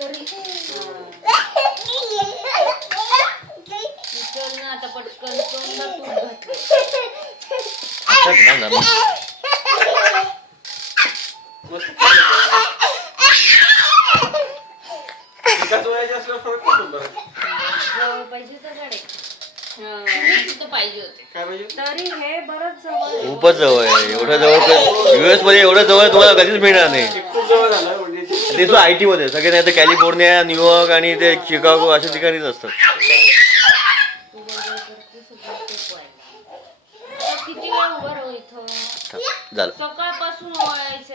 तरी चल ना आता पटकन तोंडात तूप घातलं. जवळ पाहिजे तर गाडी पाहिजे होते तरी हे बरंच जवळ खूपच जवळ आहे. एवढं जवळ युएस मध्ये एवढं जवळ तुम्हाला कधीच मिळणार नाही. ते तो IT मध्ये सगळे नाही तर कॅलिफोर्निया, न्यूयॉर्क आणि ते शिकागो अशा ठिकाणीच असतात. किती वेळ उभं राहू इथं झालं सकाळपासून वळायचं